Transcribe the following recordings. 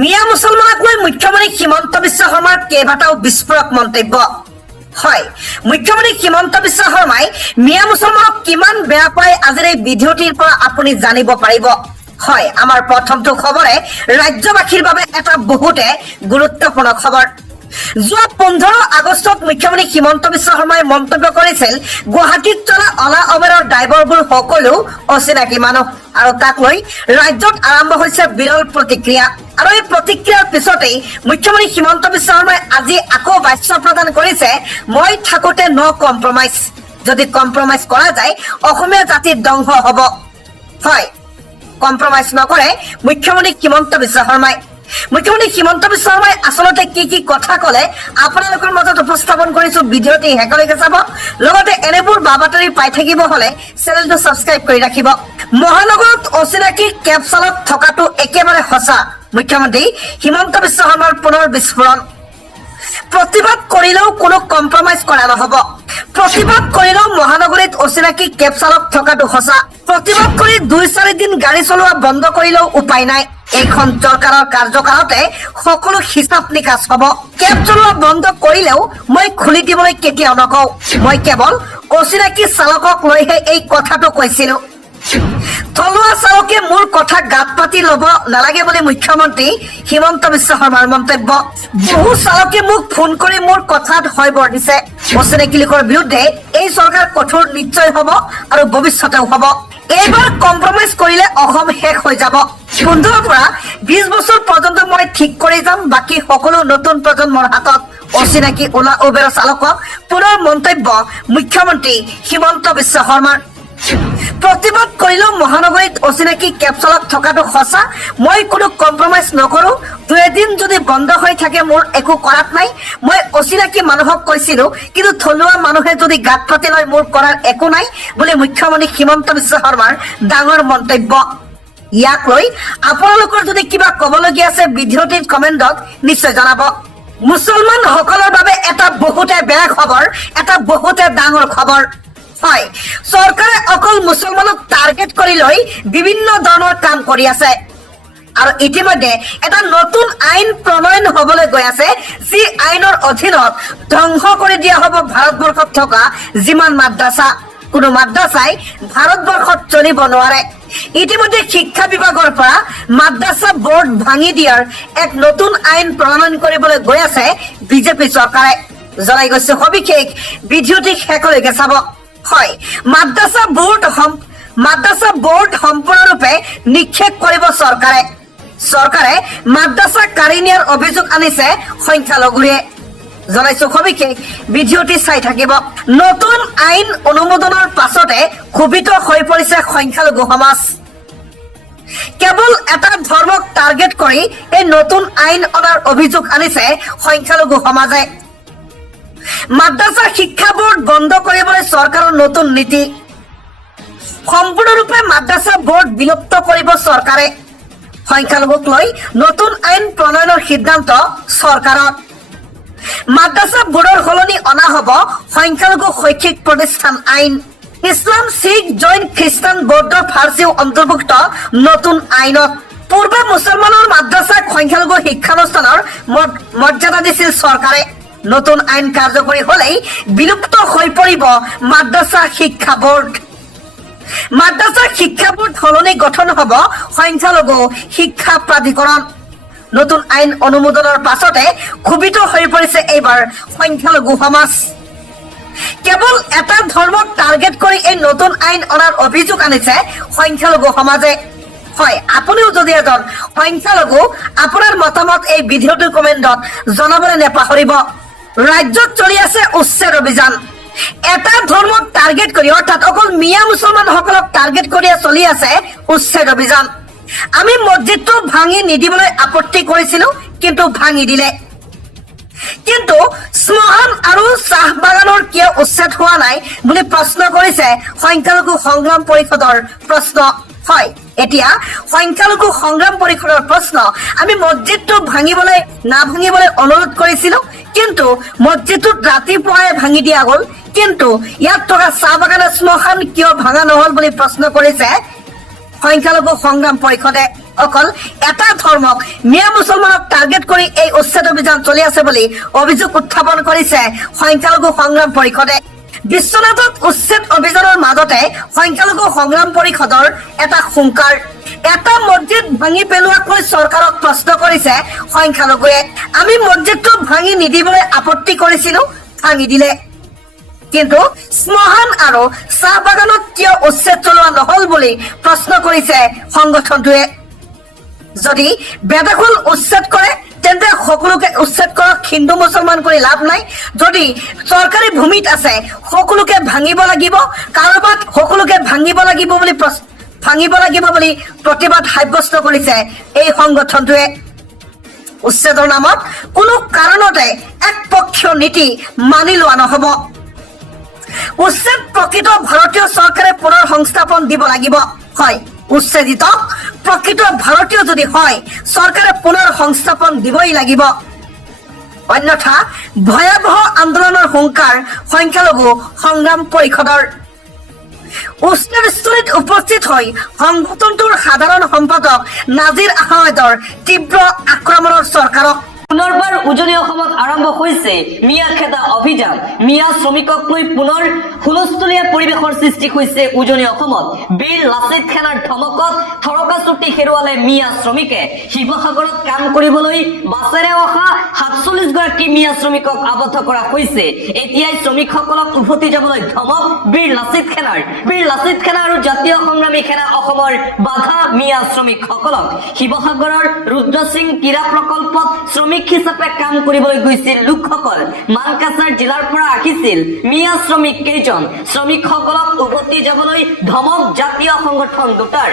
মিয়া মুছলমানক লৈ মুখ্যমন্ত্ৰী হিমন্ত বিশ্ব শৰ্মাৰ কেইবাটাও বিস্ফোৰক মন্তব্য। হয়, মুখ্যমন্ত্ৰী হিমন্ত বিশ্ব শৰ্মাই মিয়া মুছলমানক কিমান বেয়া পায় আজিৰ এই ভিডিঅ'টিৰ পৰা আপুনি জানিব পাৰিব। হয়, আমাৰ প্ৰথমটো খবৰে ৰাজ্যবাসীৰ বাবে এটা বহুতে গুৰুত্বপূৰ্ণ খবৰ। যোৱা 15 আগষ্টত মুখ্যমন্ত্ৰী হিমন্ত বিশ্ব শৰ্মাই মন্তব্য কৰিছিল গুৱাহাটীত চলা অলা অবেৰৰ ড্ৰাইভাৰবোৰ সকলো অচিনাকি মানুহ, আৰু তাক লৈ ৰাজ্যত আৰম্ভ হৈছে বিৰল প্ৰতিক্ৰিয়া। আৰু এই প্ৰতিক্ৰিয়াৰ পিছতেই মুখ্যমন্ত্ৰী হিমন্ত বিশ্ব শৰ্মাই আজি আকৌ বাক্য প্ৰদান কৰিছে, মই থাকোঁতে ন কম্প্ৰমাইজ, যদি কম্প্ৰমাইজ কৰা যায় অসমীয়া জাতিৰ ধ্বংস হ'ব। হয়, কম্প্ৰমাইজ নকৰে মুখ্যমন্ত্ৰী হিমন্ত বিশ্ব শৰ্মাই। মুখ্যমন্ত্ৰী হিমন্ত বিশ্ব শৰ্মাই আচলতে কি কথা কলে আপোনালোকৰ মাজত উপস্থাপন কৰিছো। ভিডিঅ'টি শেষলৈকে চাব, লগতে এনেবোৰ বাতৰি পাই থাকিব হলে চেনেলটো ছাবস্ক্ৰাইব কৰি ৰাখিব। মহানগৰত অচিনাকি কেব চালক থকাটো একেবাৰে সঁচা, মুখ্যমন্ত্ৰী হিমন্ত বিশ্ব শৰ্মাৰ পুনৰ বিস্ফোৰণ। প্ৰতিবাদ কৰিলেও কোনো কম্প্ৰমাইজ কৰা নহব। প্ৰতিবাদ কৰিলেও মহানগৰীত অচিনাকি কেব চালক থকাটো সঁচা। প্ৰতিবাদ কৰি 2-4 দিন গাড়ী চলোৱা বন্ধ কৰিলেও উপায় নাই। এইখন চৰকাৰৰ কাৰ্যকালতে সকলো হিচাপ নিকাচ হব। কেব চলোৱা বন্ধ কৰিলেও মই খুলি দিবলৈ কেতিয়াও নকওঁ, মই কেৱল অচিনাকি চালকক লৈহে এই কথাটো কৈছিলো। থলুৱা চালকে মোৰ কথা গাত পাতি লব নালাগে বুলি মুখ্যমন্ত্ৰী হিমন্ত বিশ্ব শৰ্মাৰ মন্তব্য। বহু চালকে মোক ফোন কৰি মোৰ কথাত হয় বৰ দিছে। অচিনাকি লোকৰ বিৰুদ্ধে এই চৰকাৰ কঠোৰ নিশ্চয় হব আৰু ভৱিষ্যতেও হব। এইবাৰ কম্প্ৰমাইজ কৰিলে অসম শেষ হৈ যাব। 15 পৰা 20 বছৰ পৰ্যন্ত মই ঠিক কৰি যাম, বাকী সকলো নতুন প্ৰজন্মৰ হাতত। অচিনাকি ওলা উবেৰ চালকক পুনৰ মন্তব্য মুখ্যমন্ত্ৰী হিমন্ত বিশ্ব শৰ্মাৰ। প্ৰতিবাদ কৰিলেও মহানগৰীত অচিনাকি কেব চালক থকাটো সঁচা, মই কোনো কম্প্ৰমাইজ নকৰো। 2 দিন যদি বন্ধ হৈ থাকে মোৰ একো কৰাত নাই। মই অচিনাকি মানুহক কৈছিলো, কিন্তু থলুৱা মানুহে যদি গাত পাতি লয় মোৰ কৰাৰ একো নাই বুলি মুখ্যমন্ত্ৰী হিমন্ত বিশ্ব শৰ্মাৰ ডাঙৰ মন্তব্য। ইয়াক লৈ আপোনালোকৰ যদি কিবা কবলগীয়া আছে ভিডিঅ'টিৰ কমেণ্টত নিশ্চয় জনাব। মুছলমান সকলৰ বাবে এটা বহুতে বেয়া খবৰ, এটা বহুতে ডাঙৰ খবৰ। হয়, চৰকাৰে অকল মুছলমানক টাৰ্গেট কৰি লৈ বিভিন্ন ধৰণৰ কাম কৰি আছে, আৰু ইতিমধ্যে এটা নতুন আইন প্ৰণয়ন হবলৈ গৈ আছে, যি আইনৰ অধীনত ধ্বংস কৰি দিয়া হব ভাৰতবৰ্ষত থকা যিমান মাদ্ৰাছা। কোনো মাদ্ৰাছাই ভাৰতবৰ্ষত চলিব নোৱাৰে। ইতিমধ্যে শিক্ষা বিভাগৰ পৰা মাদ্ৰাছা বোৰ্ড ভাঙি দিয়াৰ এক নতুন আইন প্ৰণয়ন কৰিবলৈ গৈ আছে বিজেপি চৰকাৰে। জনাই গৈছে সবিশেষ, ভিডিঅ'টি শেষলৈকে চাব। হয়, মাদ্ৰাছা বোৰ্ড সম্পূৰ্ণৰূপে নিক্ষেপ কৰিব চৰকাৰে। চৰকাৰে মাদ্ৰাছা কাঢ়ি নিয়াৰ অভিযোগ আনিছে সংখ্যালঘুৱে। জনাইছো সবিশেষ, ভিডিঅ'টি চাই থাকিব। নতুন আইন অনুমোদনৰ পাছতে ক্ষোভিত হৈ পৰিছে সংখ্যালঘু সমাজ। কেৱল এটা ধৰ্মক টাৰ্গেট কৰি এই নতুন আইন অনাৰ অভিযোগ আনিছে সংখ্যালঘু সমাজে। মাদ্ৰাছা শিক্ষা বোৰ্ড বন্ধ কৰিবলৈ চৰকাৰৰ নতুন নীতি। সম্পূৰ্ণৰূপে মাদ্ৰাছা বোৰ্ড বিলুপ্ত কৰিব চৰকাৰে। সংখ্যালঘুক লৈ নতুন আইন প্ৰণয়নৰ সিদ্ধান্ত চৰকাৰৰ। মাদ্ৰাছা বোৰ্ডৰ সলনি অনা হব সংখ্যালঘু শৈক্ষিক প্ৰতিষ্ঠান আইন। ইছলাম, শিখ, জৈন, খ্ৰীষ্টান, বৌদ্ধ, ফাৰ্চীও অন্তৰ্ভুক্ত নতুন আইনত। পূৰ্বে মুছলমানৰ মাদ্ৰাছাক সংখ্যালঘু শিক্ষানুষ্ঠানৰ মৰ্যাদা দিছিল চৰকাৰে। নতুন আইন কাৰ্যকৰী হলেই বিলুপ্ত হৈ পৰিব মাদ্ৰাছা শিক্ষা বোৰ্ড। মাদ্ৰাছা শিক্ষা বোৰ্ড সলনি গঠন হব সংখ্যালঘু শিক্ষা প্ৰাধিকৰণ। নতুন আইন অনুমোদনৰ পাছতে ক্ষোভিত হৈ পৰিছে এইবাৰ সংখ্যালঘু সমাজ। কেৱল এটা ধৰ্মক টাৰ্গেট কৰি এই নতুন আইন অনাৰ অভিযোগ আনিছে সংখ্যালঘু সমাজে। হয়, আপুনিও যদি এজন সংখ্যালঘু, আপোনাৰ মতামত এই ভিডিঅ'টোৰ কমেণ্টত জনাবলৈ নেপাহৰিব। ৰাজ্যত চলি আছে উচ্ছেদ অভিযান। এটা ধৰ্মক টাৰ্গেট কৰি, অৰ্থাৎ অকল মিয়া মুছলমানসকলক টাৰ্গেট কৰি চলি আছে উচ্ছেদ অভিযান। আমি মছজিদটো ভাঙি নিদিবলৈ আপত্তি কৰিছিলো, কিন্তু ভাঙি দিলে। কিন্তু শ্মশান আৰু চাহ বাগানৰ কিয় উচ্ছেদ হোৱা নাই বুলি প্ৰশ্ন কৰিছে সংখ্যালঘু সংগ্ৰাম পৰিষদৰ প্ৰশ্ন। হয়, এতিয়া সংখ্যালঘু সংগ্ৰাম পৰিষদৰ প্ৰশ্ন, আমি মছজিদটো নাভাঙিবলৈ অনুৰোধ কৰিছিলো, কিন্তু মছজিদটোত ৰাতিপুৱাই ভাঙি দিয়া গ'ল, কিন্তু ইয়াত থকা চাহ বাগানৰ শ্মশান কিয় ভাঙা নহল বুলি প্ৰশ্ন কৰিছে সংখ্যালঘু সংগ্ৰাম পৰিষদে। অকল এটা ধৰ্মক মিয়া মুছলমানক টাৰ্গেট কৰি এই উচ্ছেদ অভিযান চলি আছে বুলি অভিযোগ উত্থাপন কৰিছে সংখ্যালঘু সংগ্ৰাম পৰিষদে। বিশ্বনাথত উচ্ছেদ অভিযানৰ মাজতে সংখ্যালঘু সংগ্ৰাম পৰিষদৰ এটা হুংকাৰ। এটা মছজিদ ভাঙি পেলোৱাকৈ চৰকাৰক প্ৰশ্ন কৰিছে সংখ্যালঘুৱে। আমি মছজিদটো ভাঙি নিদিবলৈ আপত্তি কৰিছিলো, ভাঙি দিলে। কিন্তু শ্মশান আৰু চাহ বাগানত কিয় উচ্ছেদ চলোৱা নহল বুলি প্ৰশ্ন কৰিছে সংগঠনটোৱে। যদি বেদখল উচ্ছেদ কৰে তেন্তে সকলোকে উচ্ছেদ কৰক, হিন্দু মুছলমান কৰি লাভ নাই। যদি চৰকাৰী ভূমিত আছে সকলোকে ভাঙিব লাগিব, কাৰোবাত সকলোকে ভাঙিব লাগিব বুলি প্ৰতিবাদ সাব্যস্ত কৰিছে এই সংগঠনটোৱে। উচ্ছেদৰ নামত কোনো কাৰণতে একপক্ষীয় নীতি মানি লোৱা নহব। উচ্ছেদ প্ৰকৃত ভাৰতীয় চৰকাৰে পুনৰ সংস্থাপন দিব লাগিব। হয়, উচ্ছেদিত প্ৰকৃত ভাৰতীয় যদি হয় চৰকাৰে পুনৰ সংস্থাপন দিবই লাগিব, অন্যথা ভয়াৱহ আন্দোলনৰ হুংকাৰ সংখ্যালঘু সংগ্ৰাম পৰিষদৰ। উচ্ছেদস্থলীত উপস্থিত হৈ সংগঠনটোৰ সাধাৰণ সম্পাদক নাজিৰ আহমেদৰ তীব্ৰ আক্ৰমণৰ চৰকাৰক। পুনৰবাৰ উজনি অসমত আৰম্ভ হৈছে মিয়া খেদা অভিযান। মিয়া শ্ৰমিকক লৈ পুনৰ হুলস্থুলীয়া পৰিৱেশৰ সৃষ্টি হৈছে উজনি অসমত। বীৰ লাচিত সেনাৰ ধমকত থৰকা চুটি হেৰুৱালে মিয়া শ্ৰমিকে। শিৱসাগৰত কাম কৰিবলৈ বাছেৰে অহা ৪৭ গৰাকী মিয়া শ্ৰমিকক আবদ্ধ কৰা হৈছে। এতিয়াই শ্ৰমিকসকলক উভতি যাবলৈ ধমক বীৰ লাচিত সেনাৰ। বীৰ লাচিত সেনা আৰু জাতীয় সংগ্ৰামী সেনা অসমৰ বাধা মিয়া শ্ৰমিকসকলক। শিৱসাগৰৰ ৰুদ্ৰসিং ক্ৰীড়া প্ৰকল্পত শ্ৰমিক হিচাপে কাম কৰিবলৈ গৈছিল লোকসকল। মানকাছাৰ জিলাৰ পৰা আহিছিল মিয়া শ্ৰমিক কেইজন। শ্ৰমিকসকলক উভতি যাবলৈ ধমক জাতীয় সংগঠন দুটাৰ।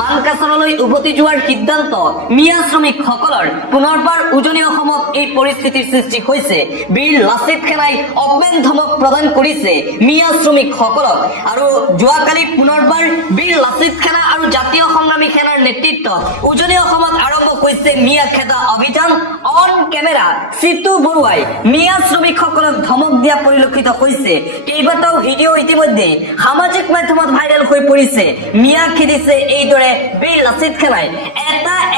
মানকাছাৰলৈ উভতি যোৱাৰ সিদ্ধান্ত মিয়া শ্ৰমিকসকলৰ। পুনৰবাৰ উজনি অসমত এই পৰিস্থিতিৰ সৃষ্টি হৈছে। বীৰ লাচিত সেনাই অপেন ধমক প্ৰদান কৰিছে মিয়া শ্ৰমিকসকলক। আৰু যোৱাকালি পুনৰবাৰ বীৰ লাচিত সেনা আৰু জাতীয় সংগ্ৰামী সেনাৰ নেতৃত্বত উজনি অসমত আৰম্ভ হৈছে মিয়া খেদা অভিযান। অন কেমেৰা চিতু বৰুৱাই মিয়া শ্ৰমিকসকলক ধমক দিয়া পৰিলক্ষিত হৈছে। কেইবাটাও ভিডিঅ' ইতিমধ্যে সামাজিক মাধ্যমত ভাইৰেল হৈ পৰিছে। মিয়া খেদিছে এইদৰে বীৰ লাচিত সেনাই।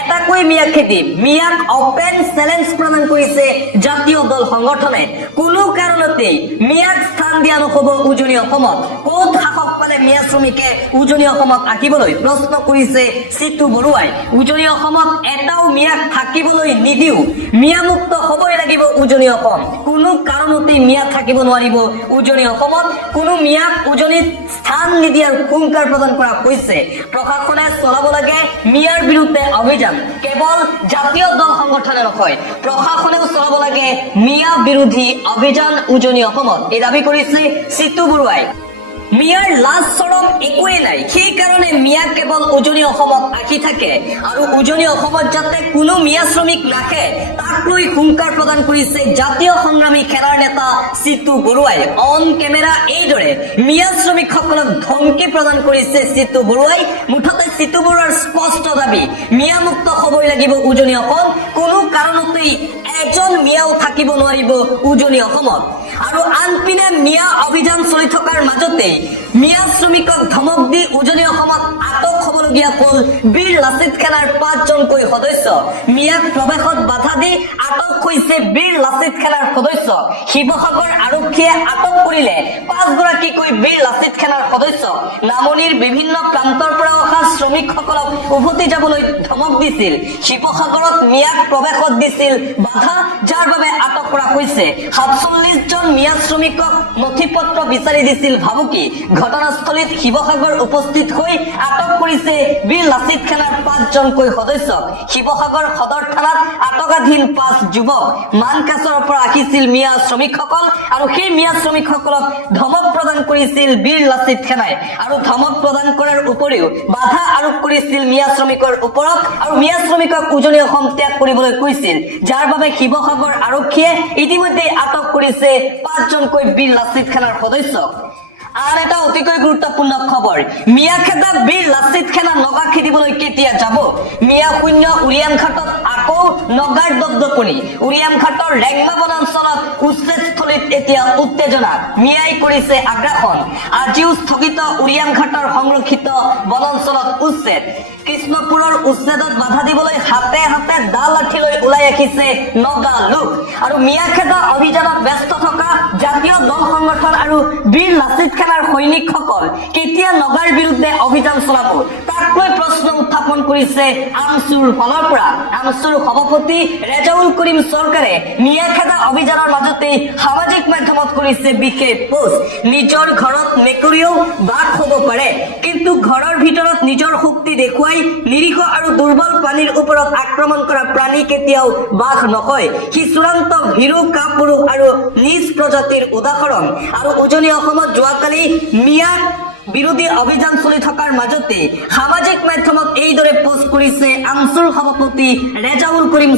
এটাকৈ মিয়া খেদি মিয়াক অপেন চেলেঞ্জ প্ৰদান কৰিছে জাতীয় দল সংগঠনে। কোনো কাৰণতেই মিয়াক স্থান দিয়া নহব উজনি অসমত। ক'ত সাহস পালে মিয়া শ্ৰমিকে উজনি অসমত আহিবলৈ প্ৰশ্ন কৰিছে চিতু বৰুৱাই। উজনি অসমত এটাও মিয়াক থাকিবলৈ নিদিও, মিয়া মুক্ত হবই লাগিব উজনি অসম। কোনো কাৰণতে মিয়া থাকিব নোৱাৰিব উজনি অসমত। কোনো মিয়াক উজনিত স্থান নিদিয়াৰ হুংকাৰ প্ৰদান কৰা হৈছে। প্ৰশাসনে চলাব লাগে মিয়াৰ বিৰুদ্ধে অভিযান। কেৱল জাতীয় দল সংগঠনে নহয়, প্ৰশাসনেও চলাব লাগে মিয়া বিৰোধী অভিযান উজনি অসমত, এই দাবী কৰিছে চিতু বৰুৱাই। মিয়াৰ লাজ চৰম একোৱেই নাই, সেইকাৰণে মিয়া কেৱল উজনি অসমত আহি থাকে। আৰু উজনি অসমত যাতে কোনো মিয়া শ্ৰমিক নাহে তাক লৈ হুংকাৰ প্ৰদান কৰিছে জাতীয় সংগ্ৰামী সেনাৰ নেতা চিতু বৰুৱাই। অন কেমেৰা এইদৰে মিয়া শ্ৰমিকসকলক ধমকি প্ৰদান কৰিছে চিতু বৰুৱাই। মুঠতে চিতু বৰুৱাৰ স্পষ্ট দাবী, মিয়া মুক্ত হবই লাগিব উজনি অসম। কোনো কাৰণতেই এজন মিয়াও থাকিব নোৱাৰিব উজনি অসমত। আৰু আনপিনে মিয়া অভিযান চলি থকাৰ মাজতে মিয়া শ্ৰমিকক ধমক দি উজনি অসমত আটক হবলগীয়া হল বীৰ লাচিত সেনাৰ ৫জনকৈ সদস্য। মিয়াক প্ৰৱেশত বাধা দি আটক হৈছে বীৰ লাচিত সেনাৰ সদস্য। শিৱসাগৰ আৰক্ষীয়ে আটক কৰিলে ৫ গৰাকীকৈ বীৰ লাচিত সেনাৰ সদস্য। নামনিৰ বিভিন্ন প্ৰান্তৰ পৰা অহা শ্ৰমিকসকলক উভতি যাবলৈ ধমক দিছিল। শিৱসাগৰত মিয়াক প্ৰৱেশত দিছিল বাধা, যাৰ বাবে আটক কৰা হৈছে। ৪৭ জন মিয়া শ্ৰমিকক নথি পত্ৰ বিচাৰি দিছিল ভাবুকি। ঘটনাস্থলীত শিৱসাগৰ উপস্থিত হৈ আটক কৰিছে বীৰ লাচিত সেনাৰ ৫জনকৈ সদস্য। শিৱসাগৰ সদৰ থানাত আটকাধীন ৫ যুৱক। মানকাছৰৰ পৰা আহিছিল মিয়া শ্ৰমিকসকল আৰু সেই মিয়া শ্ৰমিকসকলক ধমক প্ৰদান কৰিছিল বীৰ লাচিত সেনাই। আৰু ধমক প্ৰদান কৰাৰ উপৰিও বাধা আৰোপ কৰিছিল মিয়া শ্ৰমিকৰ ওপৰত আৰু মিয়া শ্ৰমিকক উজনি অসম ত্যাগ কৰিবলৈ কৈছিল, যাৰ বাবে শিৱসাগৰ আৰক্ষীয়ে ইতিমধ্যে আটক কৰিছে ৫জনকৈ বীৰ লাচিত সেনাৰ সদস্যক। আন এটা অতিকৈ গুৰুত্বপূৰ্ণ খবৰ, মিয়া খেদা বীৰ লাচিত সেনা নগা খেদিবলৈ কেতিয়া যাব? মিয়া শূন্য উৰিয়ান ঘাটত আকৌ নগাৰ দপদপনি উৰিয়াম ঘাটৰ ৰেংমা বনাঞ্চলত উচ্ছেদস্থলীত এতিয়া উত্তেজনা মিয়াই কৰিছে আগ্ৰাসন আজিও স্থগিত উৰিয়াম ঘাটৰ সংৰক্ষিত বনাঞ্চলত উচ্ছেদ কৃষ্ণপুৰৰ উচ্ছেদত বাধা দিবলৈ হাতে হাতে দা লাঠি লৈ ওলাই আহিছে নগা লোক আৰু মিয়াখেদা অভিযানত ব্যস্ত থকা জাতীয় দল সংগঠন আৰু বীৰ লাচিত খানাৰ সৈনিকসকল কেতিয়া নগাৰ বিৰুদ্ধে অভিযান চলাব তাক লৈ প্ৰশ্ন উত্থাপন কৰিছে আমচুৰ ফালৰ পৰা আমচুৰ সভাপতি ৰেজাউল কৰিম চৰকাৰে মিয়াখেদা অভিযানৰ মাজতে সামাজিক মাধ্যমত কৰিছে বিশেষ পোষ্ট নিজৰ ঘৰত মেকুৰীও বাস হ'ব পাৰে কিন্তু ঘৰৰ ভিতৰত নিজৰ শক্তি দেখুৱাই নিৰীহ আৰু দুৰ্বল প্ৰাণীৰ ওপৰত আক্ৰমণ কৰা প্ৰাণী কেতিয়াও বাস নকয় সি চূড়ান্ত ভীৰু কাপুৰুষ আৰু নিজ প্ৰজাতিৰ উদাহৰণ আৰু উজনি অসমত যোৱাকালি মিয়া বিৰোধী অভিযান চলি থকাৰ মাজতে সামাজিক মাধ্যমত এইদৰে পোষ্ট কৰিছে আমচুৰ সভাপতি ৰেজাউল কৰিম